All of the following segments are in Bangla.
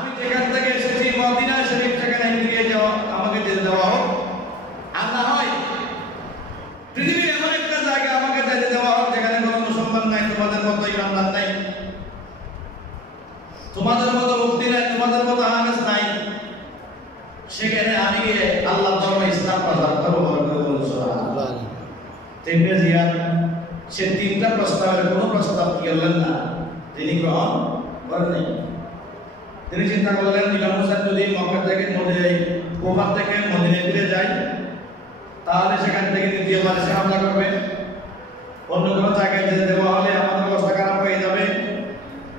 আমি যেখান থেকে এসেছি মদিনা শরীফ সেখানে ফিরে যাওয়া, আমাকে যেতে দেওয়া হোক, আর না হয় পৃথিবীর এমন একটা জায়গা আমাকে যেতে দেওয়া হোক যেখানে কোনো মুসলমান নাই, তোমাদের মতো ইমানদার নাই, তোমাদের মতো মুফতি নাই, তোমাদের মতো হাফেজ নাই, সেখানে আমি গিয়ে আল্লাহ ধর্ম ইসলাম প্রচার করবো। সুবহানাল্লাহ। তেমনি জিয়াদ সে তিনটা প্রস্তাবের কোনো প্রস্তাব কি করলেন না, তিনি গ্রহণ করেন নাই। তিনি চিন্তা করলেন ইমাম হোসেন যদি মক্কা থেকে কুফা থেকে মদিনায় ফিরে যায় তাহলে সেখান থেকে দ্বিতীয়বার এসে হামলা করবে, অন্য কোনো জায়গায় যেতে দেওয়া হলে আমাদের অবস্থা খারাপ হয়ে যাবে,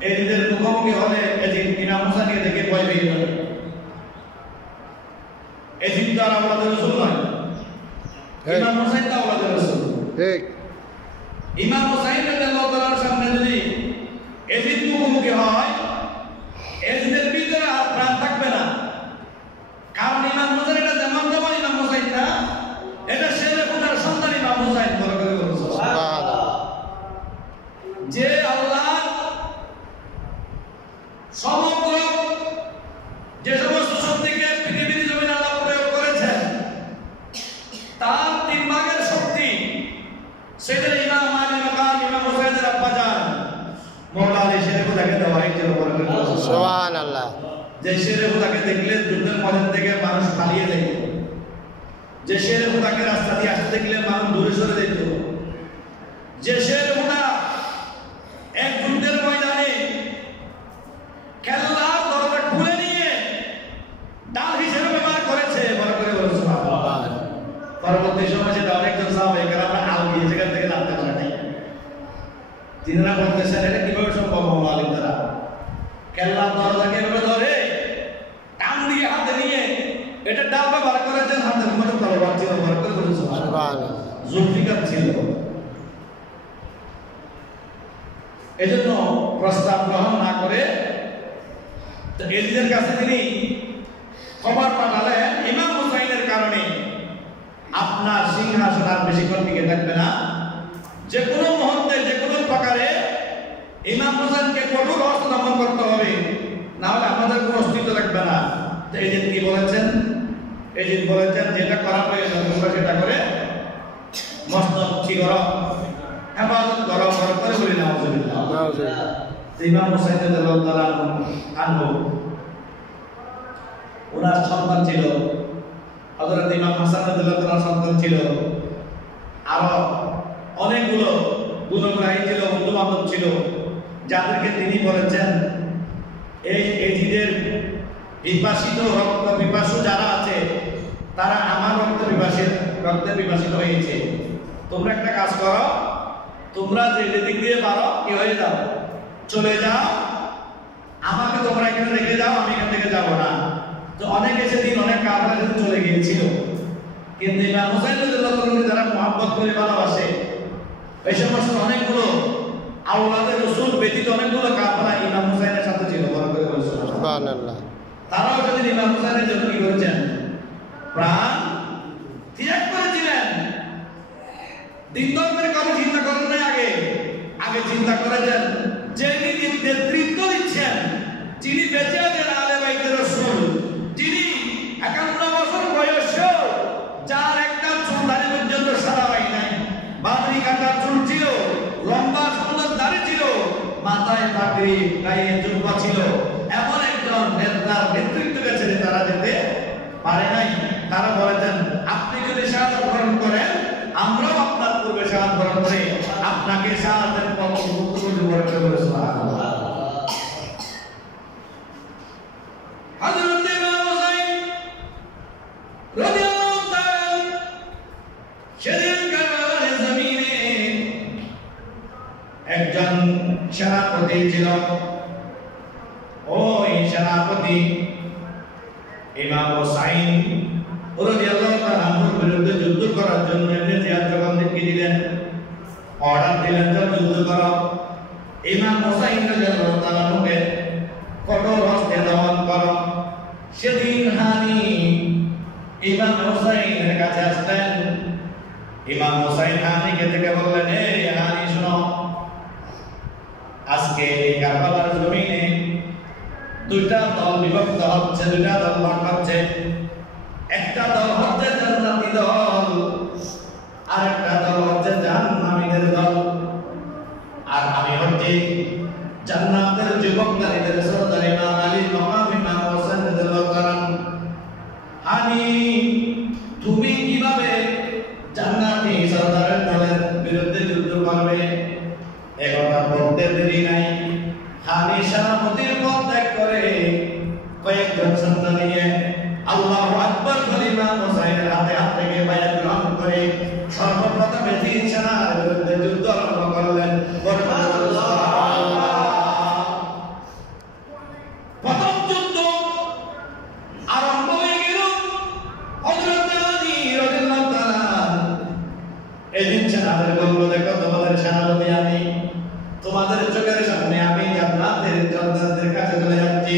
এজিদের মুখোমুখি হলে এজিদ ইমাম হোসেনকে দেখে ভয় পেয়ে যাবে। এজিদ তো আর আওলাদের রাসূল নয়, ইমাম হোসেন তো আওলাদের রাসূল। ঠিক ইমাম হোসেন রাদিয়াল্লাহু তাআলার সামনে যদি এজিদ মুখোমুখি হয়, এজিদের ভিতরে আর প্রাণ থাকবে না, কারণ ইমাম হোসেন এটা যেমন যেমন ইমাম হোসেন না, এটা শেরে খুদার সন্তান ইমাম হোসেন। বড় করে বলুন সুবহানাল্লাহ। যে আল্লাহ সমগ্র যে সমস্ত শক্তিকে পৃথিবীর জমিনে আল্লাহ প্রয়োগ করেছেন তার 3 ভাগের শক্তি সেটা ইমাম আলী মাকাম ইমাম হোসেনের আব্বা জান মওলা আলী শেরে খুদাকে দেওয়া হয়েছিল। বড় করে বলুন সুবহানাল্লাহ। যে শেরে খুদাকে দেখলে যুদ্ধের ময়দান থেকে মানুষ পালিয়ে যেত, যে শেরে খুদাকে রাস্তা দিয়ে আসতে দেখলে মানুষ দূরে সরে যেত, যে শেরে খুদা এক যুদ্ধের ময়দানে খেলা দরজা খুলে নিয়ে ডাল হিসেবে ব্যবহার করেছে। বড় করে বলুন সুবহানাল্লাহ। পরবর্তী সময় সেটা অনেকজন সাহাবায়ে কেরামরা আল দিয়ে সেখান থেকে নামতে পারে নাই। তিনারা বলতেছেন এটা কিভাবে সম্ভব হলো? আলিম দ্বারা খেলা দরজাকে এভাবে ধরে টান দিয়ে হাতে নিয়ে এটা ডাল ব্যবহার করেছেন, হাতের মধ্যে তলোয়ার ছিল। বড় করে বলুন সুবহানাল্লাহ। জুলফিকার ছিল। এজন্য প্রস্তাব গ্রহণ না করে তো এজিদের কাছে তিনি খবর পাঠালেন ইমাম হুসাইনের কারণে আপনার সিংহাসন আর বেশিক্ষণ টিকে থাকবে না, যে কোনো মুহূর্তে যে কোনো প্রকারে ইমাম হুসাইনকে কঠোর হস্ত দমন করতে হবে, না হলে আমাদের কোনো অস্তিত্ব থাকবে না। তো এজিদ কি বলেছেন? এজিদ বলেছেন যেটা করা প্রয়োজন তোমরা সেটা করে মস্তক ঠিক করো, হেফাজত করো। বড় করে বলি নাউজুবিল্লাহ। ইমাম হুসাইন রাদিয়াল্লাহু তাআলা আনহু ওনার সন্তান ছিল, হযরত ইমাম হাসান রাদিয়াল্লাহু তাআলার সন্তান ছিল, আরো অনেকগুলো গুণগ্রাহী ছিল, বন্ধু বান্ধব ছিল, যাদেরকে তিনি বলেছেন এই এজিদের বিপাসিত রক্ত পিপাসু যারা আছে তারা আমার রক্তে পিপাসিত হয়েছে। তোমরা একটা কাজ করো, তোমরা যে দিক দিয়ে পারো কি হয়ে যাও, চলে যাও, আমাকে তোমরা এখানে রেখে যাও, আমি এখান থেকে যাব না। তো অনেকে সেদিন অনেক কাফেররা সেদিন চলে গিয়েছিল, কিন্তু ইমাম হুসাইন রাদিয়াল্লাহু তাআলা যারা মহব্বত করে ভালোবাসে এই সমস্ত অনেকগুলো আওলাদের রাসূল ব্যতীত অনেকগুলো কাফেররা ইমাম হুসাইনের সাথে ছিল। বড় করে বলুন সুবহানাল্লাহ। তারাও সেদিন ইমাম হুসাইনের জন্য কি করেছেন? প্রাণ ত্যাগ করেছিলেন। দিন ধর্মের কথা চিন্তা করেন না, আগে চিন্তা করেছেন যিনি নেতৃত্ব দিচ্ছেন, যিনি বেঁচে আছেন আলে বাইতে রাসূল, যিনি 51 বছর বয়সেও যার একটা চুল দাড়ি পর্যন্ত সাদা হয় নাই, বাদরি কাটা চুল ছিল, লম্বা সুন্দর দাড়ি ছিল, মাথায় পাগড়ি, গায়ে জুব্বা ছিল, এমন একজন নেতার নেতৃত্বকে ছেড়ে তারা যেতে পারে নাই। তারা বলেছেন আপনি যদি শাহাদাত বরণ করেন আমরাও আপনার পূর্বে শাহাদাত বরণ করে আপনাকে শাহাদাতের পথ মুক্ত করে বরণ করে। সুবহানাল্লাহ। হযরত ইমাম হুসাইন রাদিয়াল্লাহু তাআলা সেদিন কারবালার জমিনে একজন সেনাপতি ছিল। ওই সেনাপতি ইমাম হুসাইন রাদিয়াল্লাহু তাআলা আনহুর বিরুদ্ধে যুদ্ধ করার জন্য জিয়াদ জগন্নাথকে দিলেন, অর্ডার দিলেন যে যুদ্ধ করো। ইমাম হুসাইন রাদিয়াল্লাহু তাআলা আনহুকে কঠোর হস্তে দমন করো। সেদিন হানি ইমাম হুসাইনের কাছে আসলেন। ইমাম হুসাইন হানিকে থেকে বললেন, এই হানি শোনো, আজকে কারবালার জমিনে দুইটা দল বিভক্ত হচ্ছে, দুইটা দল ভাগ হচ্ছে। একটা দল হচ্ছে জান্নাতি দল, আর একটা দল হচ্ছে জাহান্নামীদের দল। আর আমি হচ্ছি জান্নাতের যুবক নারীদের সরদার ইমাম আলী মাকাম ইমাম হোসেন রাদিয়াল্লাহু তাআলা। আমি তুমি কিভাবে জান্নাতি সরদারের দলের বিরুদ্ধে যুদ্ধ করবে? একথা বলতে দেরি নাই। আমি সেনাপতির পদ ত্যাগ করে কয়েকজন সন্তান নিয়ে আল্লাহু আকবার বলে ইমাম হোসেনের হাতে হাত থেকে বায়াত গ্রহণ করে সর্বপ্রথম এই সেনার বিরুদ্ধে যুদ্ধ আরম্ভ করলেন। প্রথম যুদ্ধ আরম্ভ হয়ে গেল। হযরত আলী রাদিয়াল্লাহু তাআলা এদিন সেনাদের বলল, দেখো তোমাদের সেনাপতি আমি, তোমাদের চোখের সামনে আমি জান্নাতের কাছে চলে যাচ্ছি।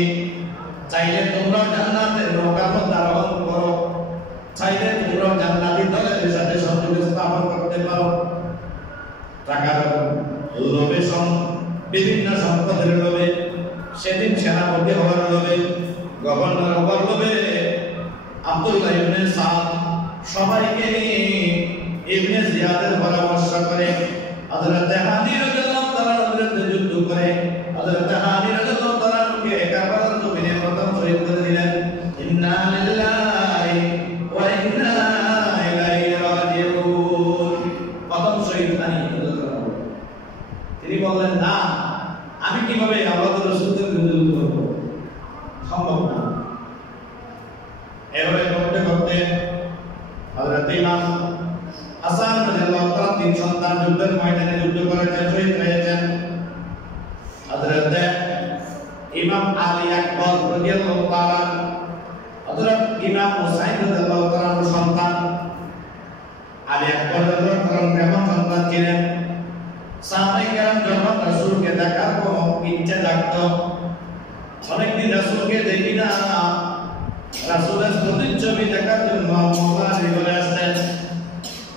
চাইলে তোমরা জান্নাতের নৌকার মধ্যে আরোহণ করো, চাইলে তোমরা জান্নাতি দলের সাথে সংযোগ স্থাপন করতে পারো। টাকার লোভে, বিভিন্ন সম্পদের লোভে, সেদিন সেনাপতি হওয়ার লোভে, গভর্নর হওয়ার লোভে আব্দুল্লাহ ইবনে সাদ সবাইকে নিয়ে ইবনে জিয়াদের পরামর্শ করে হযরত হানি রাদিয়াল্লাহু তাআলার বিরুদ্ধে যুদ্ধ করে হযরত হানি রাদিয়াল্লাহু তাআলাকে একেবারে জমিনে প্রথম শহীদ করে দিলেন। ইন্না লিল্লাহি ওয়া ইন্না ইলাইহি রাজিউন। প্রথম শহীদ হানি রাদিয়াল্লাহু তাআলা। তিনি বললেন, না, আমি কিভাবে আল্লাহর রাসূলের বিরুদ্ধে যুদ্ধ করব? সম্ভব না। এভাবে করতে করতে হযরত ইমাম হাসান রাদিয়াল্লাহু তাআলা তিন সন্তান যুদ্ধের ময়দানে যুদ্ধ করেছেন, শহীদ হয়েছেন। হযরত ইমাম আলী আকবর রাদিয়াল্লাহু তাআলা, হযরত ইমাম হুসাইন রাদিয়াল্লাহু তাআলার সন্তান। আলী আকবর রাদিয়াল্লাহু তাআলা কেমন সন্তান ছিলেন? সাহাবায়ে কেরাম যখন রাসূলকে দেখার কোনো ইচ্ছা জাগতো, অনেকদিন রাসূলকে দেখি না, রাসূলের প্রতিচ্ছবি দেখার জন্য মক্কায় চলে আসতেন।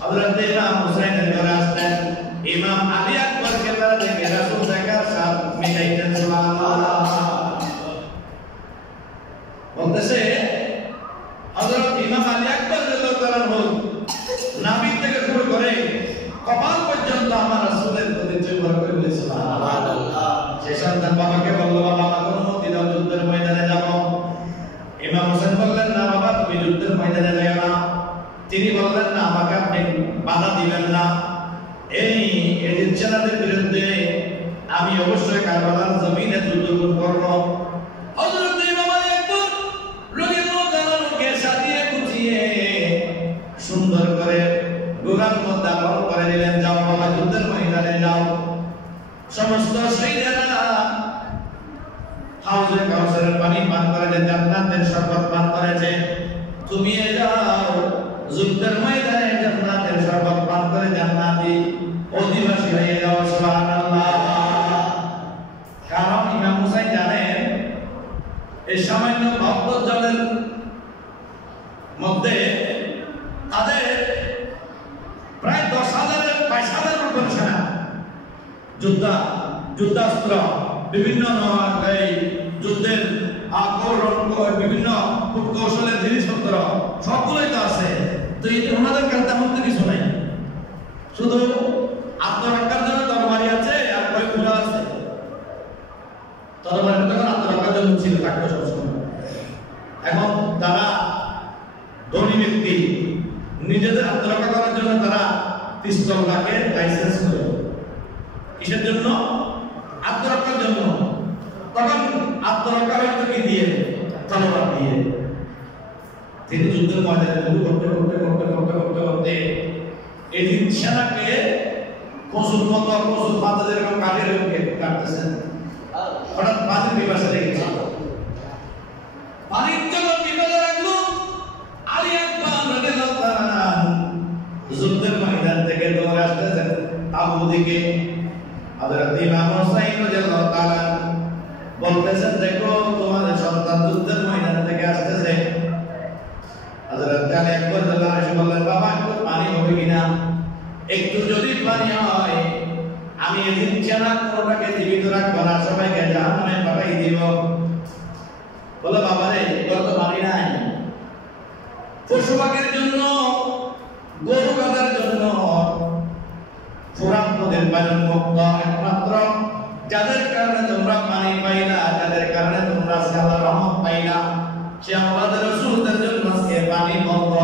হযরত ইমাম হুসাইনের ঘরে আসতেন। ইমাম আলী আকবরকে তারা দেখে রাসূল দেখার স্বাদ মিটাইতেন। সুবহানাল্লাহ। বলতেছে হযরত ইমাম আলী আকবর রাদিয়াল্লাহু তাআলা নাভি থেকে শুরু করে কপাল পর্যন্ত আমার রাসূলের প্রতিচ্ছবি ভর করে বলেছে। সুবহানাল্লাহ। সে সন্তান বাবাকে বলল, বাবা আমাকে অনুমতি দাও, যুদ্ধের ময়দানে যাব। ইমাম হোসেন বললেন, না বাবা, তুমি যুদ্ধের ময়দানে যাও না। তিনি বললেন, না, আমাকে আপনি বাধা দিবেন না। এই সেনাদের বিরুদ্ধে আমি অবশ্যই কারবালার জমিনে যুদ্ধ করব। হযরত ইমাম আলী আকবর রাদিয়াল্লাহু তাআলাকে সাজিয়ে গুছিয়ে সুন্দর করে গোলার মধ্যে আরোহণ করে দিলেন। যাও বাবা, যুদ্ধের ময়দানে যাও। সমস্ত শহীদেরা হাউজে কাউসারের পানি পান করেছে, জান্নাতের শরবত পান করেছে। তুমি যাও যুদ্ধের ময়দানে জান্নাতের শরবত পান করে জান্নাতি অধিবাসী হয়ে যাও। সুবহানাল্লাহ। কারণ ইমাম হুসাইন জানেন এই সামান্য ভক্ত জনের মধ্যে তাদের প্রায় 10,000-এর 22,000 উপর সেনা, যুদ্ধাস্ত্র, বিভিন্ন যুদ্ধের বিভিন্ন কৌশলের জিনিসপত্র সবগুলোই তো আছে। তো এই ওনাদের কাছে তেমন কিছু নাই, শুধু আত্মরক্ষার জন্য তরবারি আছে আর ঘোড়া আছে। তরবারি তখন আত্মরক্ষার জন্য ছিল, থাকতো সবসময়। এখন যারা ধনী ব্যক্তি নিজেদের আত্মরক্ষা করার জন্য তারা পিস্তল রাখে, লাইসেন্স করে। কিসের জন্য? আত্মরক্ষার জন্য। তখন আত্মরক্ষা হয়তো কি দিয়ে? তলোয়ার দিয়ে। তিনি যুদ্ধের ময়দানে করতে করতে করতে করতে করতে করতে এই সেনাকে পশুর মতো, পশুর পাতা যেরকম কাঠের কাটতেছেন, হঠাৎ পানির বিপাশা দেখেছি। পানির জন্য বিপদে রাখলো। আলী আকবর রাদিয়াল্লাহু তাআলা যুদ্ধের ময়দান থেকে দৌড়ে আসতেছেন তাবু দিকে। হযরত ইমাম হুসাইন রাদিয়াল্লাহু তাআলা বলতেছেন, দেখো তোমাদের সন্তান যুদ্ধের ময়দান থেকে আসতেছে। হযরত আলী আকবর রাদিয়াল্লাহু আনহু বললেন, বাবা একটু পানি হবে কিনা? একটু যদি পানি হয় আমি এদিন সেনা কোনটাকে জীবিত রাখবো না, সবাইকে জাহান্নামে পাঠাই দিব। বলে বাবারে তোর তো পানি নাই, পশু পাখির জন্য, গরু গাধার জন্য ফুরাত নদীর পানি মুক্ত একমাত্র যাদের কারণে তোমরা পানি পাইলা, যাদের কারণে তোমরা আল্লাহর রহমত পাইলা, সে আমাদের রাসূলদের জন্য সে পানি বন্ধ।